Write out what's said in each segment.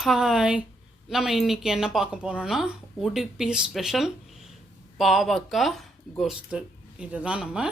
Hi, நம்ம இன்றைக்கி என்ன பார்க்க போகிறோன்னா உடுப்பி ஸ்பெஷல் பாவக்காய் கோஸ்து. இதுதான் நம்ம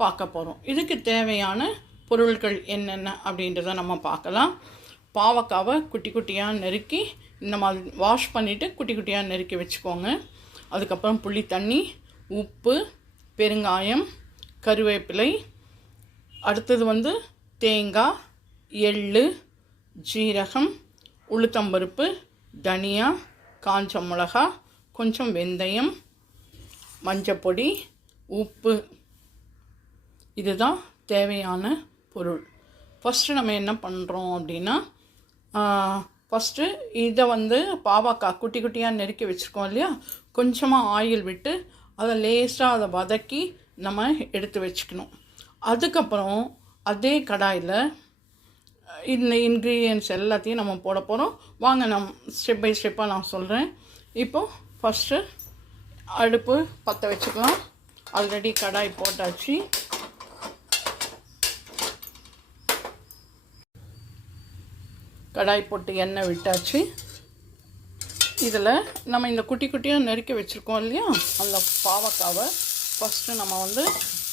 பார்க்க போகிறோம். இதுக்கு தேவையான பொருட்கள் என்னென்ன அப்படின்றத நம்ம பார்க்கலாம். பாவக்காவை குட்டி குட்டியாக நறுக்கி இந்த மாதிரி வாஷ் பண்ணிவிட்டு குட்டி குட்டியாக நறுக்கி வச்சுக்கோங்க. அதுக்கப்புறம் புளி தண்ணி, உப்பு, பெருங்காயம், கருவேப்பிலை, அடுத்தது தேங்காய், எள்ளு, ஜீரகம், உளுத்தம்பருப்பு, தனியா, காஞ்ச மிளகா, கொஞ்சம் வெந்தயம், மஞ்சப்பொடி, உப்பு. இதுதான் தேவையான பொருள். ஃபஸ்ட்டு நம்ம என்ன பண்ணுறோம் அப்படின்னா, ஃபஸ்ட்டு இதை பாவக்காய் குட்டி குட்டியாக நெருக்கி வச்சுருக்கோம் இல்லையா, கொஞ்சமாக ஆயில் விட்டு அதை லேசாக அதை வதக்கி நம்ம எடுத்து வச்சுக்கணும். அதுக்கப்புறம் அதே கடாயில் இந்த இன்க்ரீடியன்ட்ஸ் எல்லாத்தையும் நம்ம போட போகிறோம். வாங்க ஸ்டெப் பை ஸ்டெப்பாக நான் சொல்கிறேன். இப்போது ஃபஸ்ட்டு அடுப்பு பற்ற வச்சுக்கலாம். ஆல்ரெடி கடாய் போட்டாச்சு. கடாய் போட்டு எண்ணெய் விட்டாச்சு. இதில் நம்ம இந்த குட்டி குட்டியாக நறுக்கி வச்சுருக்கோம் இல்லையா, அந்த பாவக்காவை ஃபஸ்ட்டு நம்ம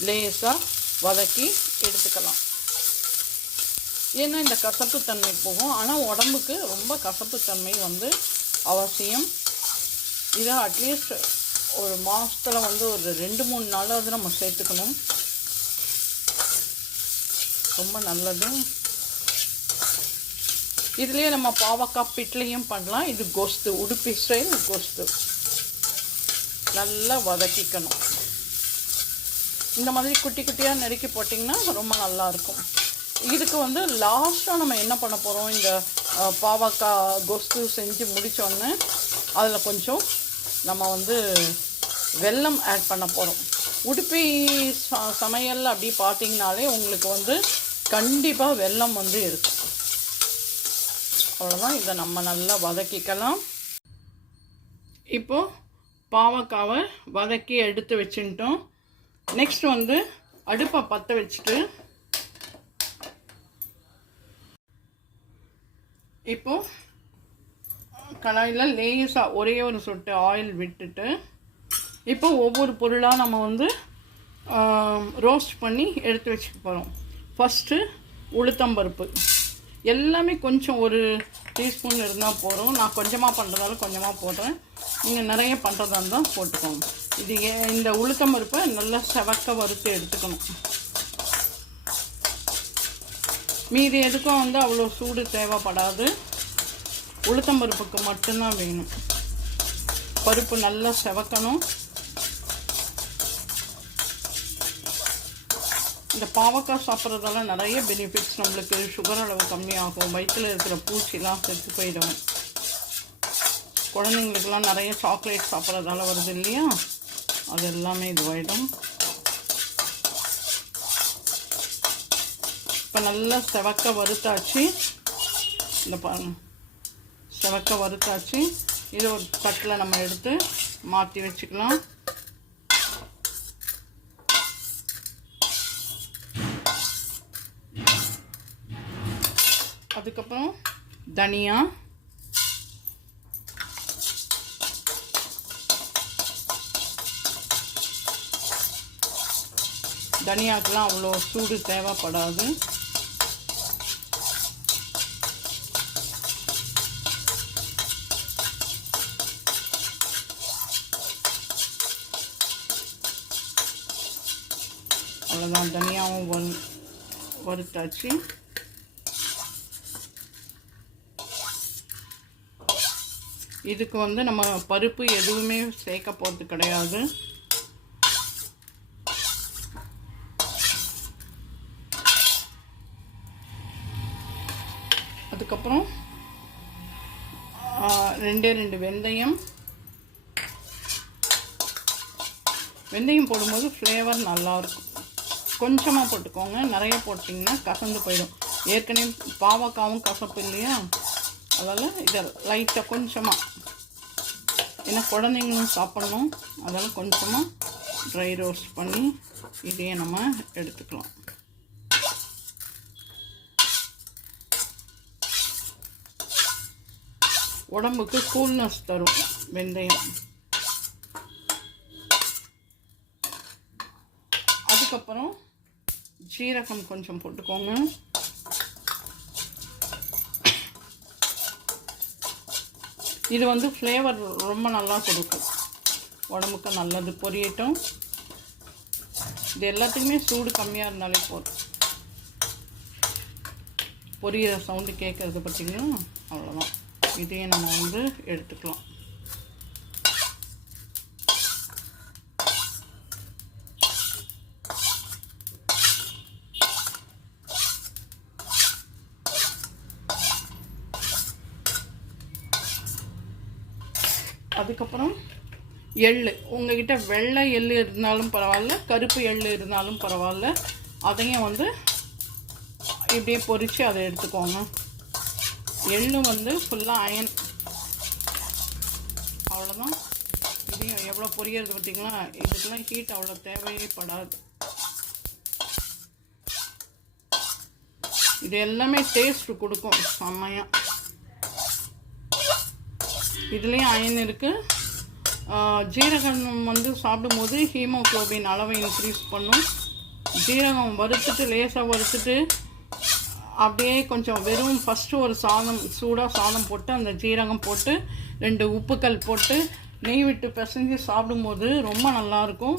லேசாக வதக்கி எடுத்துக்கலாம். ஏன்னா இந்த கசப்புத்தன்மை போகும். ஆனால் உடம்புக்கு ரொம்ப கசப்புத்தன்மை அவசியம். இதை அட்லீஸ்ட் ஒரு மாதத்தில் ஒரு 2-3 நாளாவது நம்ம சேர்த்துக்கணும். ரொம்ப நல்லது. இதுலேயே நம்ம பாவக்காய் பிட்லையும் பண்ணலாம். இது கோஸ்து, உடுப்பி ஸ்டைல் கோஸ்து. நல்லா வதக்கிக்கணும். இந்த மாதிரி குட்டி குட்டியாக நறுக்கி போட்டிங்கன்னா ரொம்ப நல்லாயிருக்கும். இதுக்கு லாஸ்ட்டாக நம்ம என்ன பண்ண போகிறோம், இந்த பாவக்காய் கோஸ்து செஞ்சு முடித்தோடனே அதில் கொஞ்சம் நம்ம வெல்லம் ஆட் பண்ண போகிறோம். உடுப்பி சமையல் அப்படி பார்த்திங்கனாலே உங்களுக்கு கண்டிப்பாக வெல்லம் இருக்கும். அவ்வளோதான். இதை நம்ம நல்லா வதக்கிக்கலாம். இப்போது பாவக்காவை வதக்கி எடுத்து வச்சுட்டோம். நெக்ஸ்ட் அடுப்பை பற்ற வச்சுட்டு இப்போது கடாயில் லேசாக ஒரே ஒரு சொட்டு ஆயில் விட்டுட்டு இப்போ ஒவ்வொரு பொருளாக நம்ம ரோஸ்ட் பண்ணி எடுத்து வச்சுக்க போகிறோம். ஃபஸ்ட்டு உளுத்தம்பருப்பு எல்லாமே கொஞ்சம் ஒரு டீஸ்பூன் இருந்தால் போதும். நான் கொஞ்சமாக பண்ணுறதால கொஞ்சமாக போடுறேன். நீங்கள் நிறைய பண்ணுறதா இருந்தால் போட்டுக்கோங்க. இந்த உளுத்தம்பருப்பை நல்லா செவக்க வறுத்து எடுத்துக்கணும். மீதி எதுக்கும் அவ்வளோ சூடு தேவைப்படாது. உளுத்தம்பருப்புக்கு மட்டும்தான் வேணும். பருப்பு நல்லா செவக்கணும். இந்த பாவக்காய் சாப்பிட்றதால நிறைய பெனிஃபிட்ஸ். நம்மளுக்கு சுகர் அளவு கம்மியாகும். வயிற்றில் இருக்கிற பூச்சிலாம் செத்து போயிடும். குழந்தைங்களுக்கெல்லாம் நிறைய சாக்லேட் சாப்பிட்றதால வருது இல்லையா, அது எல்லாமே இதுவாயிடும். இப்போ நல்லா செவக்க வறுத்தாச்சு. இந்த பாருங்க, செவக்க வறுத்தாச்சு. இதை ஒரு தட்டில் நம்ம எடுத்து மாற்றி வச்சுக்கலாம். அதுக்கப்புறம் தனியா, தனியாக்கெலாம் அவ்வளோ சூடு தேவைப்படாது. அவ்வளோதான். தனியாவும் வறுத்தாச்சு. இதுக்கு நம்ம பருப்பு எதுவுமே சேர்க்க போகிறது கிடையாது. அதுக்கப்புறம் 2 வெந்தயம். வெந்தயம் போடும்போது ஃப்ளேவர் நல்லாயிருக்கும். கொஞ்சமாக போட்டுக்கோங்க. நிறைய போட்டிங்கன்னா கசந்து போயிடும். ஏற்கனவே பாவக்காவும் கசப்பு இல்லையா, அதனால் இதை லைட்டாக கொஞ்சமாக, ஏன்னா குழந்தைங்களும் சாப்பிட்ணும், அதனால் கொஞ்சமாக ட்ரை ரோஸ்ட் பண்ணி இதையே நம்ம எடுத்துக்கலாம். உடம்புக்கு கூல்னஸ் தரும் வெந்தயம். அதுக்கப்புறம் ஜீரகம் கொஞ்சம் போட்டுக்கோங்க. இது வந்து ஃப்ளேவர் ரொம்ப நல்லா கொடுக்கும், உடம்புக்கு நல்லது. பொரியட்டும். இது எல்லாத்துக்குமே சூடு கம்மியாக இருந்தாலே போதும். பொரியிற சவுண்டு கேட்குறது பார்த்திங்கன்னா அவ்வளோதான். இதையும் நம்ம வந்து எடுத்துக்கலாம். அதுக்கப்புறம் எள்ளு, உங்கள்கிட்ட வெள்ளை எள்ளு இருந்தாலும் பரவாயில்ல, கருப்பு எள்ளு இருந்தாலும் பரவாயில்ல, அதையும் வந்து இப்படியே பொரித்து அதை எடுத்துக்கோங்க. எள்ளு வந்து ஃபுல்லாக அயன். அவ்வளோதான். இதையும் எவ்வளோ பொரியறது பார்த்திங்களா? இதுக்கெல்லாம் ஹீட் அவ்வளோ தேவையே படாது. இது எல்லாமே டேஸ்ட் கொடுக்கும் செம்மையாக. இதுலேயும் அயன் இருக்குது. ஜீரகம் வந்து சாப்பிடும்போது ஹீமோக்ளோபின் அளவை இன்க்ரீஸ் பண்ணும். ஜீரகம் வறுத்துட்டு லேசாக வறுத்துட்டு அப்படியே கொஞ்சம் வெறும் ஃபஸ்ட்டு ஒரு சூடாக சாதம் போட்டு அந்த ஜீரகம் போட்டு 2 உப்புக்கல் போட்டு நெய் விட்டு பிசைஞ்சு சாப்பிடும்போது ரொம்ப நல்லாயிருக்கும்.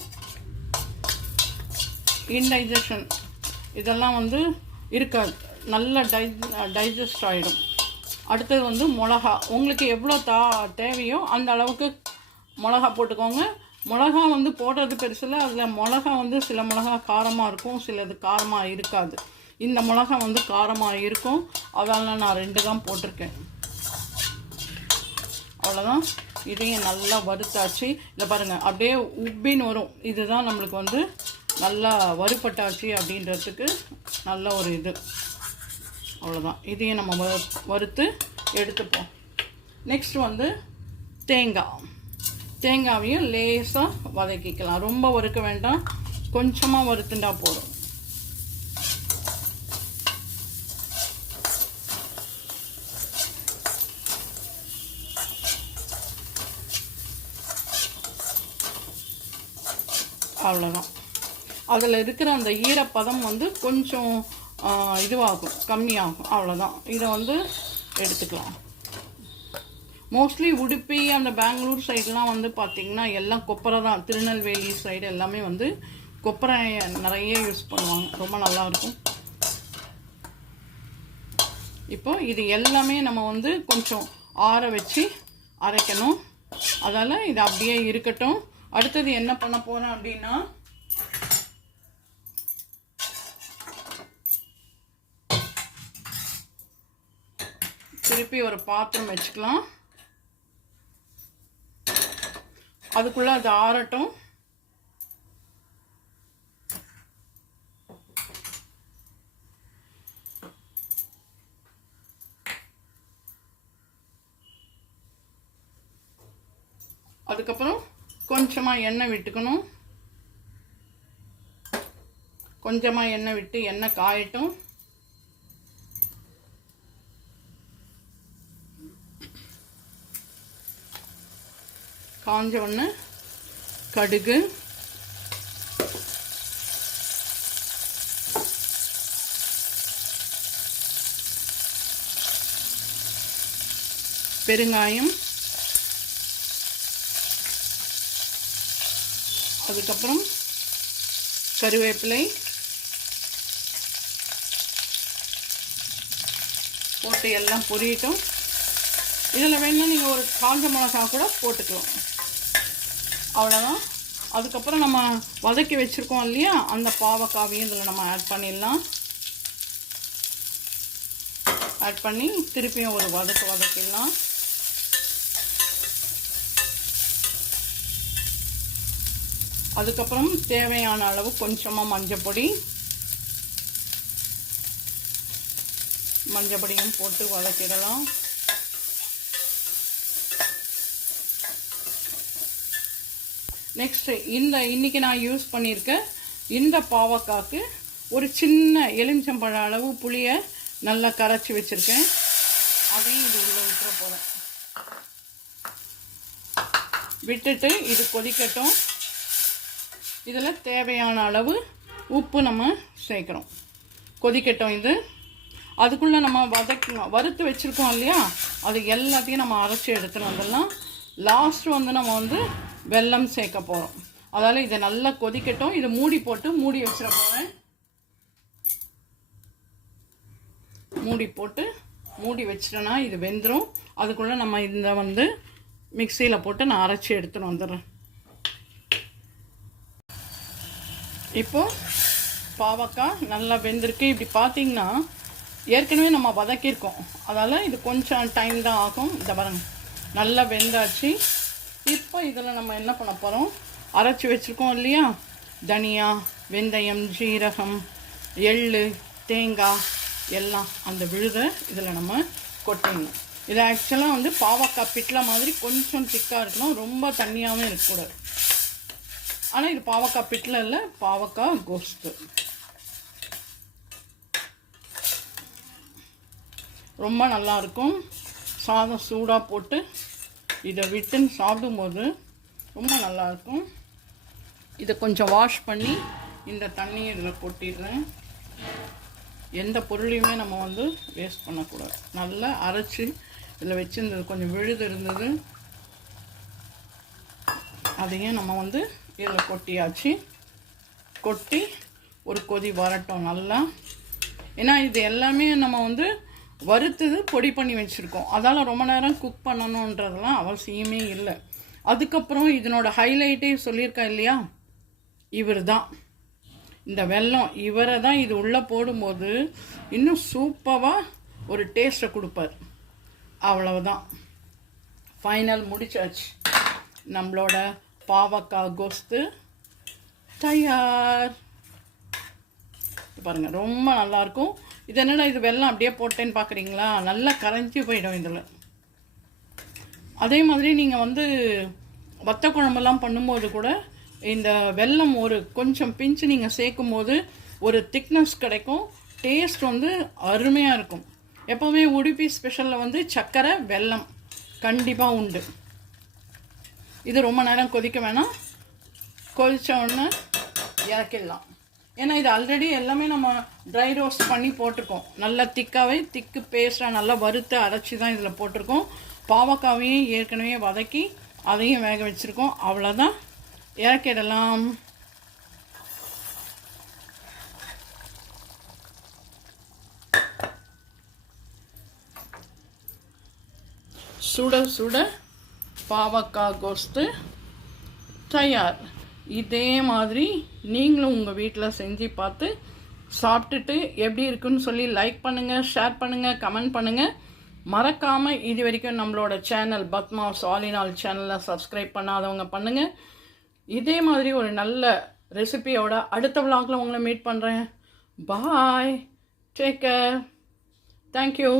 இன்டைஜஷன் இதெல்லாம் வந்து இருக்காது, நல்லா டைஜஸ்ட் ஆகிடும். அடுத்தது வந்து மிளகா, உங்களுக்கு எவ்வளோ தேவையோ அந்த அளவுக்கு மிளகா போட்டுக்கோங்க. மிளகா வந்து போடுறது பெருசில், அதில் மிளகா வந்து சில மிளகா காரமாக இருக்கும், சிலது காரமாக இருக்காது. இந்த மிளகா வந்து காரமாக இருக்கும், அதனால் நான் 2 தான் போட்டிருக்கேன். அவ்வளோதான். இதையும் நல்லா வறுத்தாச்சு. இதை பாருங்கள், அப்படியே உப்பின்னு வரும். இதுதான் நம்மளுக்கு வந்து நல்லா வறுபட்டாச்சு அப்படின்றதுக்கு நல்ல ஒரு இது. அவ்வளோதான். இதையும் நம்ம வறுத்து எடுத்துப்போம். நெக்ஸ்ட் வந்து தேங்காவையும் லேசாக வதக்கிக்கலாம். ரொம்ப வறுக்க வேண்டாம், கொஞ்சமாக வறுத்துண்டா போதும். அவ்வளோதான். அதில் இருக்கிற அந்த ஈரப்பதம் வந்து கொஞ்சம் இதுவாகும், கம்மியாகும். அவ்வளோதான். இதை வந்து எடுத்துக்கலாம். மோஸ்ட்லி உடுப்பி அந்த பெங்களூர் சைடெலாம் வந்து பார்த்திங்கன்னா எல்லாம் கொப்பரை தான். திருநெல்வேலி சைடு எல்லாமே வந்து கொப்பரை நிறைய யூஸ் பண்ணுவாங்க, ரொம்ப நல்லாயிருக்கும். இப்போ இது எல்லாமே நம்ம வந்து கொஞ்சம் ஆற வச்சு அரைக்கணும். அதால் இது அப்படியே இருக்கட்டும். அடுத்தது என்ன பண்ண போகிறேன் அப்படின்னா, திருப்பி ஒரு பாத்திரம் வச்சுக்கலாம். அதுக்குள்ளே அது ஆறட்டும். அதுக்கப்புறம் கொஞ்சமாக எண்ணெய் விட்டுக்கணும். கொஞ்சமாக எண்ணெய் விட்டு எண்ணெய் காயட்டும். காஞ்ச உடனே கடுகு, பெருங்காயம், அதுக்கப்புறம் கருவேப்பிலை போட்டு எல்லாம் பொரியட்டும். இதில் வேணும்னா நீங்கள் ஒரு காஞ்ச மிளகா கூட போட்டுக்கலாம். அவ்வளோதான். அதுக்கப்புறம் நம்ம வதக்கி வச்சுருக்கோம் இல்லையா, அந்த பாவக்காவையும் இதில் நம்ம ஆட் பண்ணிடலாம். ஆட் பண்ணி திருப்பியும் ஒரு வதக்கிடலாம். அதுக்கப்புறம் தேவையான அளவு கொஞ்சமாக மஞ்சப்பொடியும் போட்டு வதக்கிடலாம். நெக்ஸ்ட்டு இன்றைக்கி நான் யூஸ் பண்ணியிருக்க இந்த பாவக்காய்க்கு ஒரு சின்ன எலுமிச்சம்பழ அளவு புளியை நல்லா கரைச்சி வச்சுருக்கேன். அதையும் இது உள்ளே விட்டுற போகிறேன். விட்டுட்டு இது கொதிக்கட்டும். இதில் தேவையான அளவு உப்பு நம்ம சேர்க்குறோம். கொதிக்கட்டும். இது அதுக்குள்ளே நம்ம வறுத்து வச்சுருக்கோம் இல்லையா, அது எல்லாத்தையும் நம்ம அரைச்சி எடுத்துகிட்டு வந்துடலாம். லாஸ்ட்டு வந்து நம்ம வந்து வெல்லம் சேர்க்க போகிறோம். அதால் இதை நல்லா கொதிக்கட்டும். இதை மூடி போட்டு மூடி வச்சிட போகிறேன். மூடி போட்டு மூடி வச்சிட்டோன்னா இது வெந்துடும். அதுக்குள்ளே நம்ம இந்த வந்து மிக்சியில் போட்டு நான் அரைச்சி எடுத்துகிட்டு வந்துடுறேன். இப்போது பாவக்காய் நல்லா வெந்திருக்கு. இப்படி பார்த்தீங்கன்னா ஏற்கனவே நம்ம வதக்கியிருக்கோம், அதால் இது கொஞ்சம் டைம் தான் ஆகும். இதை பாருங்க, நல்லா வெந்தாச்சு. இப்போ இதில் நம்ம என்ன பண்ண போகிறோம், அரைச்சி வச்சுருக்கோம் இல்லையா, தனியா, வெந்தயம், ஜீரகம், எள்ளு, தேங்காய் எல்லாம் அந்த விழுதை இதில் நம்ம கொட்டிடணும். இது ஆக்சுவலாக வந்து பாவக்காய் பிட்ல மாதிரி கொஞ்சம் திக்காக இருக்கணும், ரொம்ப தண்ணியாகவும் இருக்கக்கூடாது. ஆனால் இது பாவக்காய் பிட்ல இல்லை, பாவக்காய் கோஸ்து. ரொம்ப நல்லாயிருக்கும். சாதம் சூடாக போட்டு இதை விட்டுன்னு சாப்பிடும்போது ரொம்ப நல்லாயிருக்கும். இதை கொஞ்சம் வாஷ் பண்ணி இந்த தண்ணியை இதில் கொட்டிடுறேன். எந்த பொருளையுமே நம்ம வந்து வேஸ்ட் பண்ணக்கூடாது. நல்லா அரைச்சி இதில் வச்சுருந்தது கொஞ்சம் விழுது இருந்தது, அதையும் நம்ம வந்து இதில் கொட்டியாச்சு. கொட்டி ஒரு கொதி வரட்டும் நல்லா. ஏன்னா இது எல்லாமே நம்ம வந்து வறுத்தது பொடி பண்ணி வச்சுருக்கோம், அதால் ரொம்ப நேரம் குக் பண்ணணுன்றதெல்லாம் அவசியமே இல்லை. அதுக்கப்புறம் இதனோட ஹைலைட்டே சொல்லியிருக்கேன் இல்லையா, இவர் தான் இந்த வெல்லம். இவரை தான் இது உள்ளே போடும்போது இன்னும் சூப்பராக ஒரு டேஸ்ட்டை கொடுப்பார். அவ்வளவுதான், ஃபைனல் முடிச்சாச்சு. நம்மளோட பாவக்காய் கோஸ்து தயார். பாருங்கள், ரொம்ப நல்லாயிருக்கும். இது என்னடா இது வெல்லம் அப்படியே போட்டேன்னு பார்க்குறீங்களா, நல்லா கரைஞ்சி போயிடும் இதில். அதே மாதிரி நீங்கள் வந்து வத்த குழம்பெல்லாம் பண்ணும்போது கூட இந்த வெல்லம் ஒரு கொஞ்சம் பிஞ்சு நீங்கள் சேர்க்கும் போது ஒரு திக்னஸ் கிடைக்கும். டேஸ்ட் வந்து அருமையாக இருக்கும். எப்போவுமே உடுப்பி ஸ்பெஷலில் வந்து சர்க்கரை வெல்லம் கண்டிப்பாக உண்டு. இது ரொம்ப நேரம் கொதிக்க வேணாம், கொதித்த உடனே இறக்கிடலாம். ஏன்னா இது ஆல்ரெடி எல்லாமே நம்ம ட்ரை ரோஸ்ட் பண்ணி போட்டிருக்கோம். நல்லா திக்காகவே திக்கு பேஸ்ட்டாக நல்லா வறுத்து அரைச்சி தான் இதில் போட்டிருக்கோம். பாவக்காவையும் ஏற்கனவே வதக்கி அதையும் வேக வச்சுருக்கோம். அவ்வளோதான், இறக்கிடலாம். சுட சுட பாவக்காய் கோஸ்து தயார். இதே மாதிரி நீங்களும் உங்கள் வீட்டில் செஞ்சு பார்த்து சாப்பிட்டுட்டு எப்படி இருக்குன்னு சொல்லி லைக் பண்ணுங்கள், ஷேர் பண்ணுங்கள், கமெண்ட் பண்ணுங்கள். மறக்காமல் இது வரைக்கும் நம்மளோட channel Padma's all in all சேனலை சப்ஸ்கிரைப் பண்ணாதவங்க பண்ணுங்கள். இதே மாதிரி ஒரு நல்ல ரெசிபியோட அடுத்த விலாகில் உங்களை மீட் பண்ணுறேன். பாய், டேக் கேர், தேங்க்யூ.